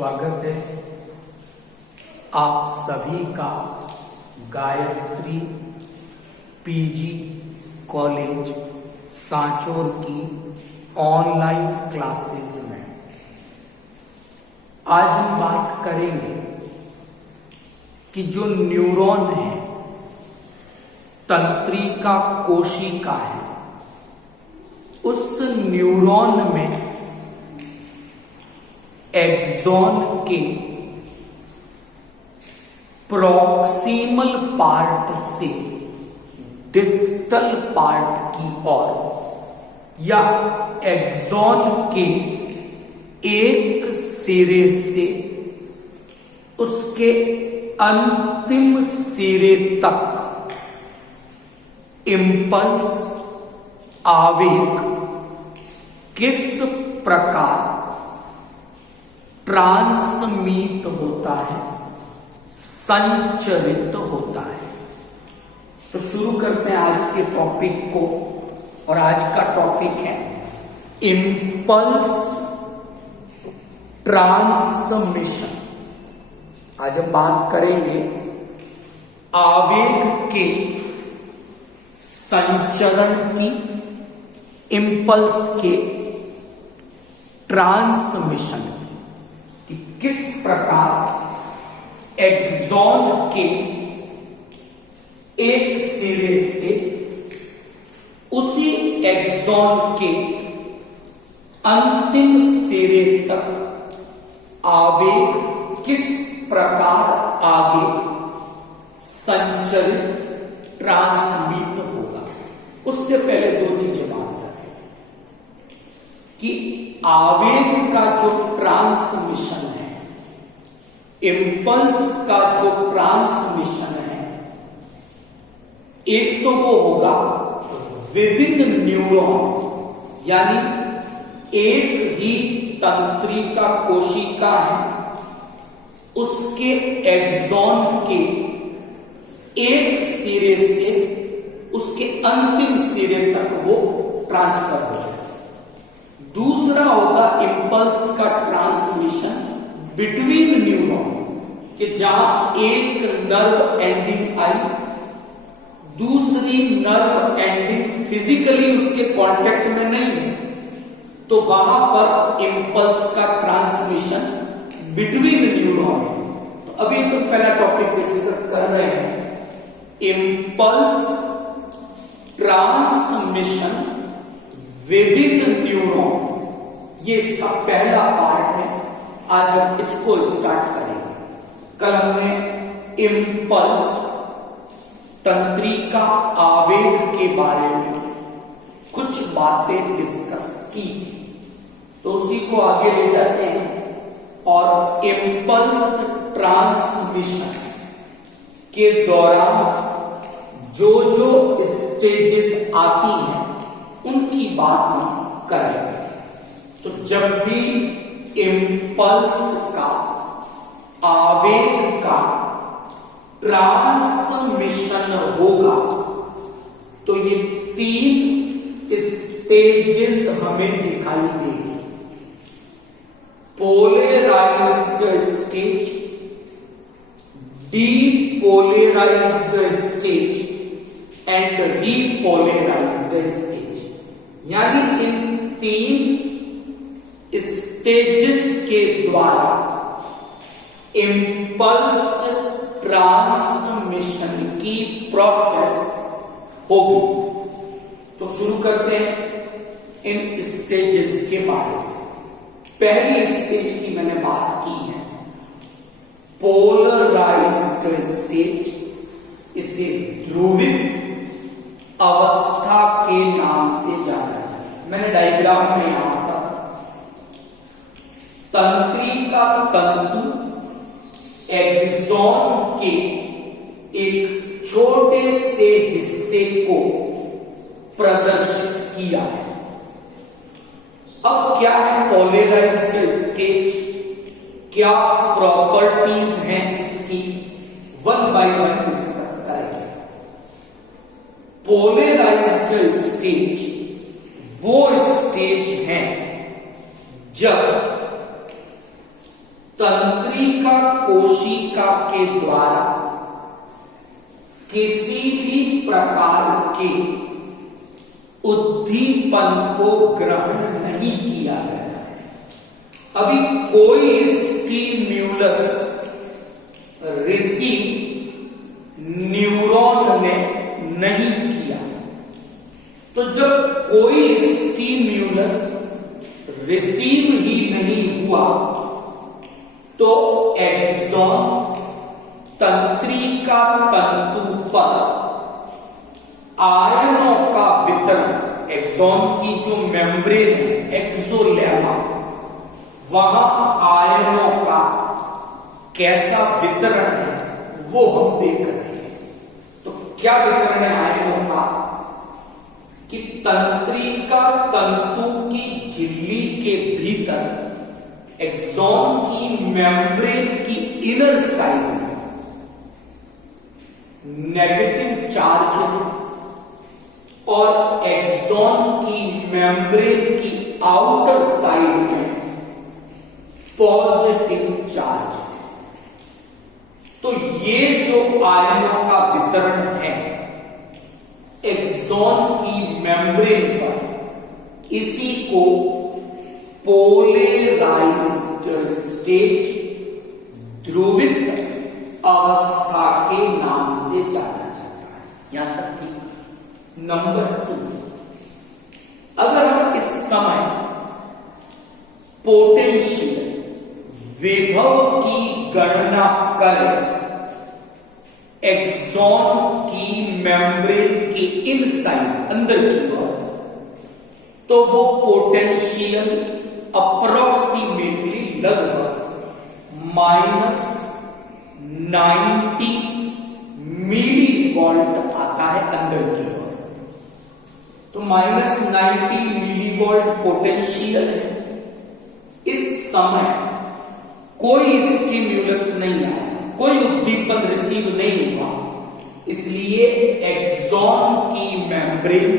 स्वागत है आप सभी का गायत्री पीजी कॉलेज सांचौर की ऑनलाइन क्लासेस में। आज हम बात करेंगे कि जो न्यूरॉन है, तंत्रिका कोशिका है, उस न्यूरॉन में एक्सॉन के प्रॉक्सिमल पार्ट से डिस्टल पार्ट की ओर या एक्सॉन के एक सिरे से उसके अंतिम सिरे तक इंपल्स आवेग किस प्रकार ट्रांसमिट होता है, संचरित होता है। तो शुरू करते हैं आज के टॉपिक को। और आज का टॉपिक है इंपल्स ट्रांसमिशन। आज हम बात करेंगे आवेग के संचरण की, इंपल्स के ट्रांसमिशन, कि किस प्रकार एक्सॉन के एक सिरे से उसी एक्सॉन के अंतिम सिरे तक आवेग किस प्रकार आगे संचरित ट्रांसमिट होगा। उससे पहले दो चीजें बात करें कि आवेग का जो ट्रांसमिशन है, इंपल्स का जो ट्रांसमिशन है, एक तो वो होगा विद इन न्यूरॉन, यानी एक ही तंत्रिका कोशिका है, उसके एक्सॉन के एक सिरे से उसके अंतिम सिरे तक वो ट्रांसफर हो जाए। दूसरा होगा इंपल्स का ट्रांसमिशन बिटवीन न्यूरॉन, कि जहां एक नर्व एंडिंग आई, दूसरी नर्व एंडिंग फिजिकली उसके कांटेक्ट में नहीं है, तो वहां पर इंपल्स का ट्रांसमिशन बिटवीन न्यूरॉन है। तो अभी तो पहला टॉपिक डिस्कस कर रहे हैं, impulse transmission with in neuron. ये इसका पहला पार्ट है। आज हम इसको स्टार्ट करेंगे। कल हमने इंपल्स, तंत्रिका आवेग के बारे में कुछ बातें डिस्कस की, तो उसी को आगे ले जाते हैं। और इंपल्स ट्रांसमिशन के दौरान जो जो स्टेजेस आती हैं उनकी बात हम करेंगे। तो जब भी इंपल्स का, आवेग का ट्रांसमिशन होगा तो ये तीन स्टेजेस हमें दिखाई देंगे। Polarised stage, depolarised stage and repolarised stage. यानी इन तीन स्टेजेस के द्वारा इंपल्स ट्रांसमिशन की प्रोसेस होगी। तो शुरू करते हैं इन स्टेजेस के बारे में। पहली स्टेज की मैंने बात की है पोलराइज्ड स्टेज। इसे ध्रुवित अवस्था के नाम से जाना जाता है। मैंने डायग्राम में यहां पर तंत्रिका तंतु एक्सॉन के एक छोटे से हिस्से को प्रदर्शित किया है। अब क्या है पोलराइज्ड स्टेज, क्या प्रॉपर्टीज हैं इसकी, वन बाय वन डिस्कस करेंगे। पोलराइज्ड स्टेज वो स्टेज है जब तंत्रिका कोशिका के द्वारा किसी भी प्रकार के उद्दीपन को ग्रहण नहीं किया गया है। अभी कोई स्टिम्युलस रिसीव न्यूरॉन ने नहीं किया। तो जब कोई स्टिम्युलस रिसीव ही नहीं हुआ तो एक्सॉन तंत्रिका तंतु पर आयनों का वितरण, एक्सॉन की जो मेम्ब्रेन है एक्सोलेमा, वहां आयनों का कैसा वितरण है वो हम देख रहे हैं। तो क्या वितरण है आयनों का कि तंत्रिका तंतु की झिल्ली के भीतर एक्सॉन की मेम्ब्रेन की इनर साइड में नेगेटिव चार्ज और एक्सॉन की मेम्ब्रेन की आउटर साइड में पॉजिटिव चार्ज। तो ये जो आयनों का वितरण है एक्सॉन की मेम्ब्रेन पर, इसी को पोलराइज्ड स्टेज, ध्रुवित अवस्था के नाम से जाना जाता है। यहां तक ठीक। नंबर 2, अगर हम इस समय पोटेंशियल विभव की गणना करें एक्सॉन की मेम्ब्रेन के इनसाइड, अंदर की ओर, तो वो पोटेंशियल अप्रोक्सीमेटली लगभग -90 मिली वोल्ट आता है अंदर की ओर। तो -90 मिली वोल्ट पोटेंशियल है। इस समय कोई स्टिम्युलस नहीं आया, कोई उद्दीपन रिसीव नहीं हुआ, इसलिए एक्सॉन की मेम्ब्रेन,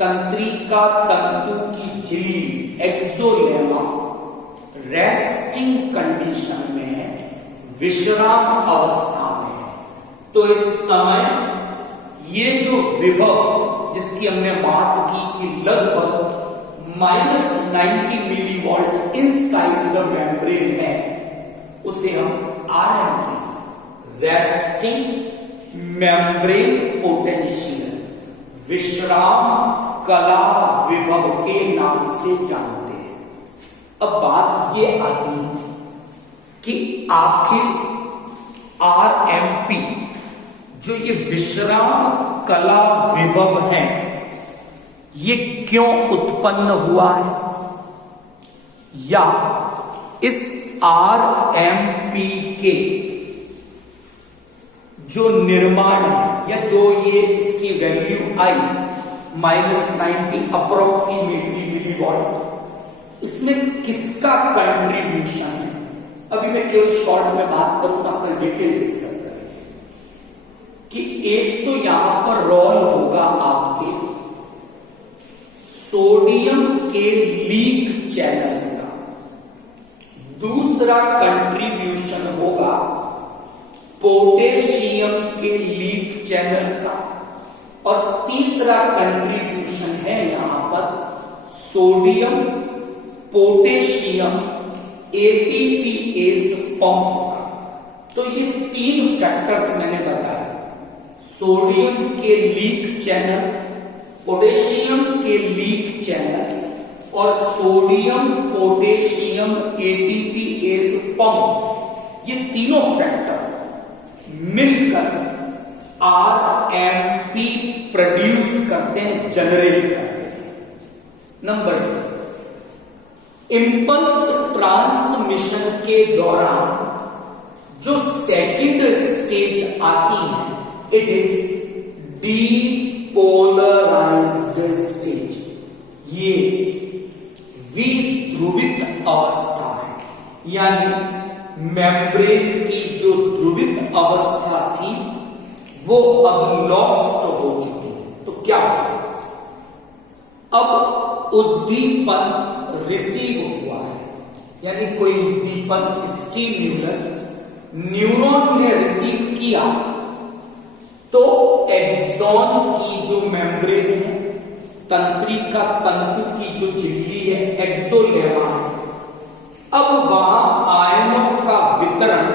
तंत्रिका तंतु की झिल्ली एक्सोलेमा रेस्टिंग कंडीशन में है, विश्राम अवस्था में है। तो इस समय ये जो विभव जिसकी हमने बात की कि लगभग -90 milli volt inside the membrane है, उसे हम आरएमपी, रेस्टिंग मेम्ब्रेन पोटेंशियल, विश्राम कला विभव के नाम से जानते हैं। अब बात ये आती है कि आखिर आरएमपी जो ये विश्राम कला विभव है ये क्यों उत्पन्न हुआ है, या इस आरएमपी के जो निर्माण है या जो ये इसकी वैल्यू आई -90 अप्रोक्सीमेटली मिली वॉट, इसमें किसका कंट्रीब्यूशन है। अभी मैं केवल शॉर्ट में बात करूंगा, अपना डिटेल डिस्कस करेंगे कि एक तो यहां पर रोल होगा आपके सोडियम के लीक चैनल का, दूसरा कंट्रीब्यूशन होगा पोटेशियम के लीक चैनल का, और तीसरा कंट्रीब्यूशन है यहां पर सोडियम पोटेशियम एटीपीएस पंप का। तो ये 3 फैक्टर्स मैंने बताया, सोडियम के लीक चैनल, पोटेशियम के लीक चैनल और सोडियम पोटेशियम एटीपीएस पंप, ये तीनों फैक्टर मिलकर आरएमपी प्रोड्यूस करते हैं, जनरेट करते हैं। नंबर 2, इंपल्स ट्रांसमिशन के दौरान जो सेकंड स्टेज आती है इट इज डीपोलराइज्ड स्टेज, ये विध्रुवित अवस्था है, यानी मेम्ब्रेन की जो ध्रुवित अवस्था थी वो अब लॉस्ट हो चुकी है। तो क्या होगा, अब उद्दीपन रिसीव हुआ है, यानी कोई उद्दीपन स्टिम्युलस न्यूरॉन ने रिसीव किया तो एक्सॉन की जो मेम्ब्रेन है, तंत्रिका तंतु की जो झिल्ली है, एक्सोलेमा है, अब वहां आयनों का वितरण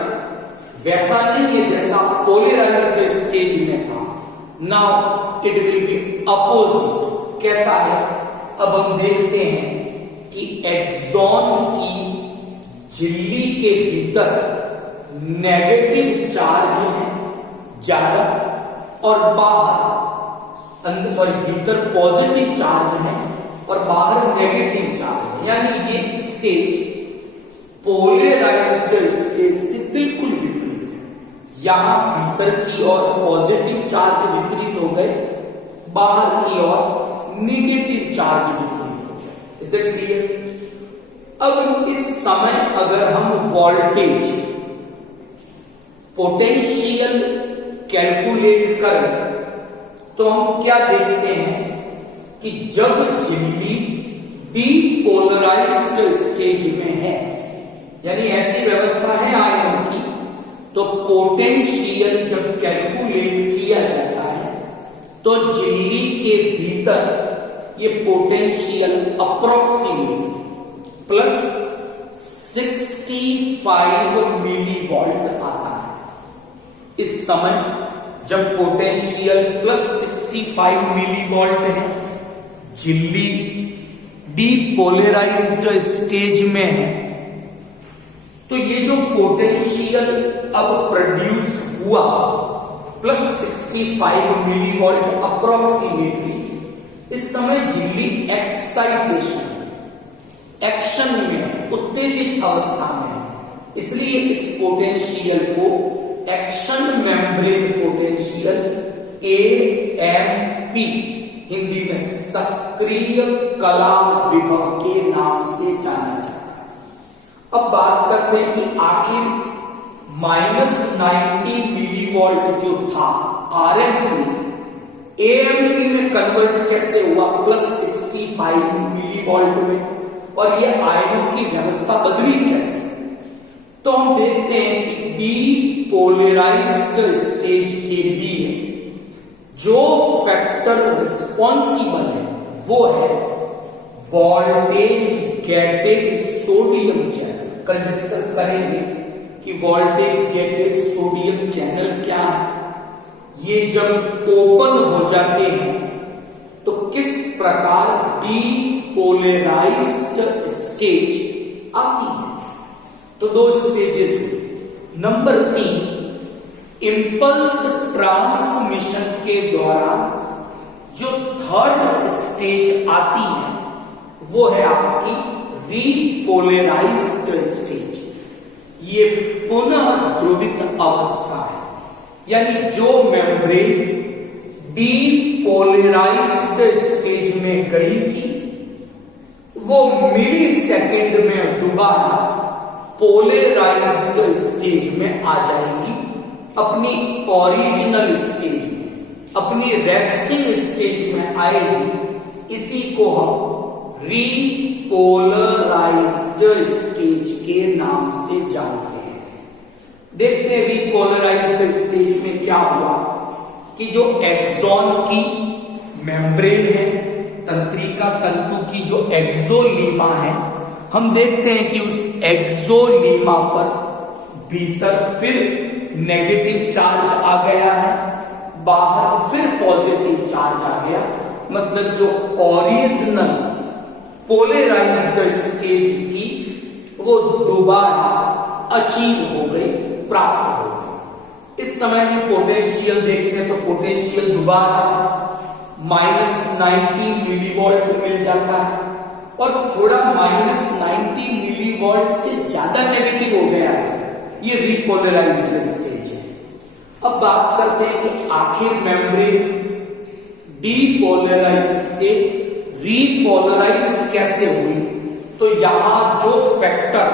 वैसा नहीं है जैसा पोलराइज्ड स्टेज में था। Now it will be opposite. कैसा है? अब हम देखते हैं कि एक्सॉन की झिल्ली के भीतर नेगेटिव चार्ज है ज्यादा और बाहर अंदर भीतर पॉजिटिव चार्ज है और बाहर नेगेटिव चार्ज है। यानी ये स्टेज पोलराइज्ड स्टेज से बिल्कुल विपरीत है। यहां भीतर की ओर पॉजिटिव चार्ज वितरित हो गए, बाहर की ओर नेगेटिव चार्ज वितरित हो गए। Is that clear? अब इस समय अगर हम वोल्टेज पोटेंशियल कैलकुलेट करें तो हम क्या देखते हैं कि जब झिल्ली डीपोलराइज्ड स्टेज में है, यानी ऐसी व्यवस्था है आयनों की, तो पोटेंशियल जब कैलकुलेट किया जाता है तो झिल्ली के भीतर ये पोटेंशियल अप्रोक्सीमेट प्लस 65 मिलीवोल्ट आता है। इस समय जब पोटेंशियल प्लस 65 मिलीवोल्ट है, झिल्ली डीपोलराइज्ड स्टेज में है, तो ये जो पोटेंशियल अब प्रोड्यूस हुआ प्लस 65 मिलीवोल्ट अप्रोक्सीमेटली, इस समय झिल्ली एक्साइटेशन एक्शन में उत्तेजित अवस्था में, इसलिए इस पोटेंशियल को action membrane potential AMP Hindi में सक्रिय कला विभव के नाम से जाना जाता है। अब बात करते हैं कि आखिर -90 मिलीवोल्ट जो था RMP AMP में कन्वर्ट कैसे हुआ प्लस 65 मिलीवोल्ट में, और ये आयनों की व्यवस्था बदली कैसे? तो हम देखते हैं कि डीपोलराइज्ड स्टेज के लिए जो फैक्टर रिस्पॉन्सिबल है वो है वोल्टेज गेटेड सोडियम चैनल। कल डिस्कस करेंगे कि वोल्टेज गेटेड सोडियम चैनल क्या है, ये जब ओपन हो जाते हैं तो किस प्रकार डीपोलराइज्ड स्टेज आती है। तो दो स्टेजेस हुए। नंबर 3, इंपल्स ट्रांसमिशन के द्वारा जो थर्ड स्टेज आती है वो है आपकी रीपोलराइज्ड स्टेज। ये पुनः ध्रुवित अवस्था है, यानी जो मेम्ब्रेन डीपोलराइज्ड स्टेज में गई थी वो मिली सेकेंड में दोबारा पोलराइज्ड स्टेज में आ जाएगी, अपनी ओरिजिनल स्टेज में, अपनी रेस्टिंग स्टेज में आएगी। इसी को हम रीपोलराइज्ड स्टेज के नाम से जानते हैं। देखते हैं रीपोलराइज्ड स्टेज में क्या हुआ कि जो एक्सॉन की मेम्ब्रेन है, तंत्रिका तंतु की जो एक्सोलीमा है, हम देखते हैं कि उस एक्सोलीमा पर भीतर फिर नेगेटिव चार्ज आ गया है, बाहर फिर पॉजिटिव चार्ज आ गया। मतलब जो ओरिजिनल पोलराइज्ड स्टेज थी वो दोबारा अचीव हो गई, प्राप्त हो गई। इस समय की पोटेंशियल देखते हैं तो पोटेंशियल दोबारा -90 मिलीवोल्ट मिल जाता है और थोड़ा -90 मिलीवोल्ट से ज्यादा नेगेटिव हो गया है। ये रीपोलराइज्ड स्टेज है। अब बात करते हैं कि आखिर मेम्ब्रेन डीपोलराइज से रीपोलराइज कैसे हुई। तो यहां जो फैक्टर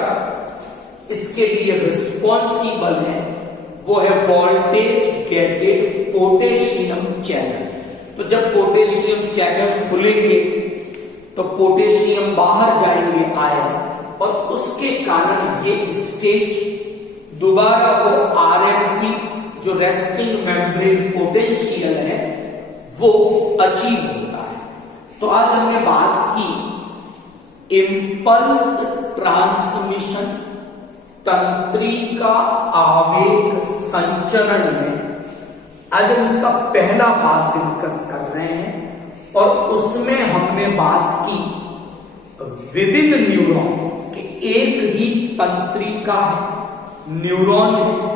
इसके लिए रिस्पॉन्सिबल है वो है वोल्टेज गेटेड पोटेशियम चैनल। तो जब पोटेशियम चैनल खुलेंगे तो पोटेशियम बाहर जाएंगे आयन और उसके कारण ये स्टेज दोबारा वो आरएमपी जो रेस्टिंग मेम्ब्रेन पोटेंशियल है वो अचीव होता है। तो आज हमने बात की इम्पल्स ट्रांसमिशन, तंत्रिका आवेग संचरण में। आज हम इसका पहला भाग डिस्कस कर रहे हैं और उसमें हमने बात की विद इन न्यूरॉन कि एक ही तंत्रिका है, न्यूरॉन है,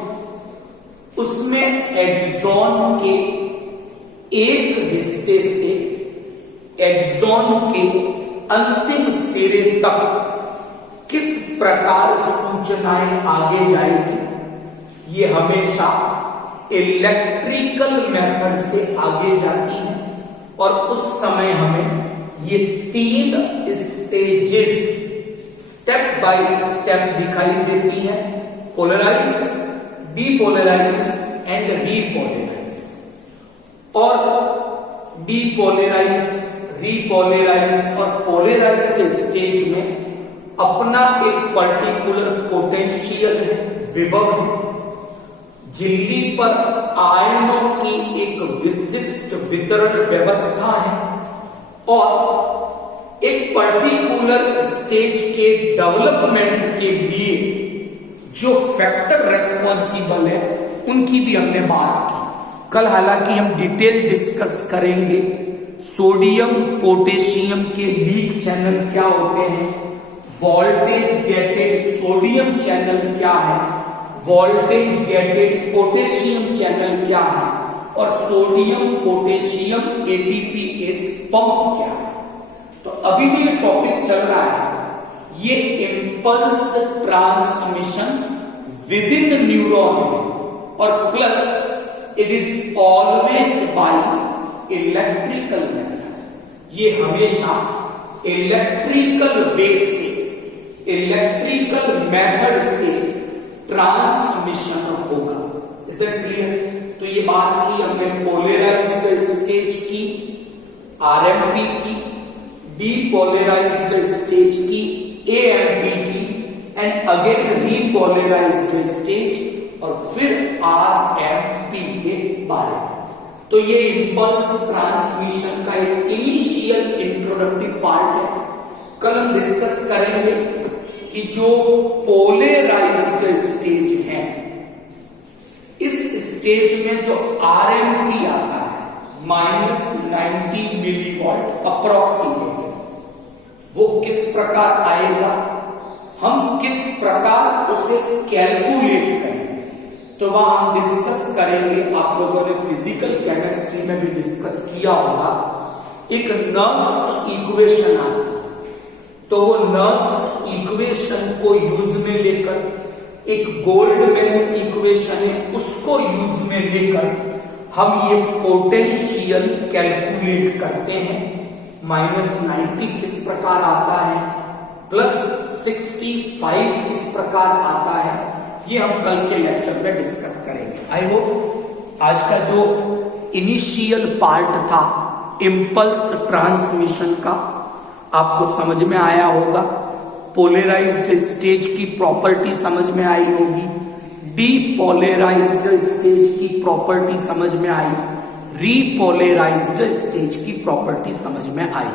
उसमें एक्सॉन के एक हिस्से से एक्सॉन के अंतिम सिरे तक किस प्रकार सूचनाएं आगे जाएगी, ये हमेशा इलेक्ट्रिकल मेथड से आगे जाती है। और उस समय हमें ये 3 स्टेजेस स्टेप बाय स्टेप दिखाई देती है, पोलराइज, डीपोलराइज एंड रीपोलराइज। और डीपोलराइज, रीपोलराइज और पोलराइज के स्टेज में अपना एक पर्टिकुलर पोटेंशियल है, विभव है। झिल्ली पर आयनों की एक विशिष्ट वितरण व्यवस्था है और एक पर्टिकुलर स्टेज के डेवलपमेंट के लिए जो फैक्टर रेस्पॉन्सिबल है उनकी भी हमने बात की। कल हालांकि हम डिटेल डिस्कस करेंगे सोडियम पोटेशियम के लीक चैनल क्या होते हैं, वोल्टेज गेटेड सोडियम चैनल क्या है, वोल्टेज गेटेड पोटेशियम चैनल क्या है और सोडियम पोटेशियम एटीपीएस पंप क्या है। तो अभी जो ये टॉपिक चल रहा है ये impulse transmission with in neuron है और plus it is always by electrical method. ये हमेशा इलेक्ट्रिकल वे से, इलेक्ट्रिकल मेथड से ट्रांसमिशन होगा। Is that clear? तो ये बात की हमने पोलराइज्ड स्टेज की, आरएमपी की, डीपोलराइज्ड स्टेज की, एएमपी की एंड अगेन रीपोलराइज्ड स्टेज और फिर आरएमपी के बारे में। तो ये इंपल्स ट्रांसमिशन का एक इनिशियल इंट्रोडक्टिव पार्ट है। कल हम डिस्कस करेंगे कि जो पोलराइज्ड स्टेज है, इस स्टेज में जो आरएमपी आता है -90 मिलीवॉट अप्रोक्सीमेट, वो किस प्रकार आएगा, हम किस प्रकार उसे कैलकुलेट करेंगे, तो वहां हम डिस्कस करेंगे। आप लोगों ने फिजिकल केमिस्ट्री में भी डिस्कस किया होगा, एक नर्स इक्वेशन आता है। तो वो नर्स इक्वेशन को यूज में लेकर एक गोल्डमैन इक्वेशन है उसको यूज में लेकर हम ये पोटेंशियल कैलकुलेट करते हैं। -90 किस प्रकार आता है, +65 किस प्रकार आता है, ये हम कल के लेक्चर में डिस्कस करेंगे। आई होप आज का जो इनिशियल पार्ट था इम्पल्स ट्रांसमिशन का आपको समझ में आया होगा। पोलराइज्ड स्टेज की प्रॉपर्टी समझ में आई होगी, डीपोलराइज्ड स्टेज की प्रॉपर्टी समझ में आई, रीपोलराइज्ड स्टेज की प्रॉपर्टी समझ में आई।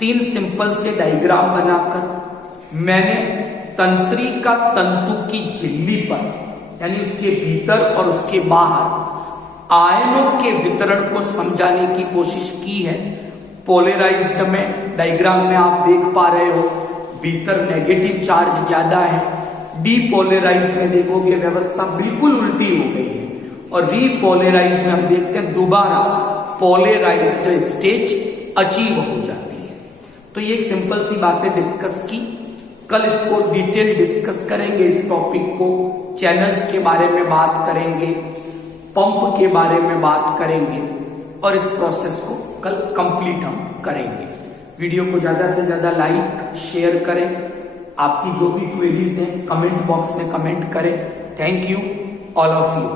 3 सिंपल से डायग्राम बनाकर मैंने तंत्रिका तंतु की झिल्ली पर यानी उसके भीतर और उसके बाहर आयनों के वितरण को समझाने की कोशिश की है। पोलराइज्ड में डायग्राम में आप देख पा रहे हो भीतर नेगेटिव चार्ज ज्यादा है, डीपोलराइज में देखोगे व्यवस्था बिल्कुल उल्टी हो गई है और रीपोलराइज में हम देखते हैं दोबारा पोलराइज्ड स्टेज अचीव हो जाती है। तो ये एक सिंपल सी बातें डिस्कस की, कल इसको डिटेल डिस्कस करेंगे। इस टॉपिक को चैनल्स के बारे में बात करेंगे, पंप के बारे में बात करेंगे और इस प्रोसेस को कल कंप्लीट हम करेंगे। वीडियो को ज्यादा से ज्यादा लाइक शेयर करें, आपकी जो भी क्वेरीज हैं कमेंट बॉक्स में कमेंट करें। Thank you all of you.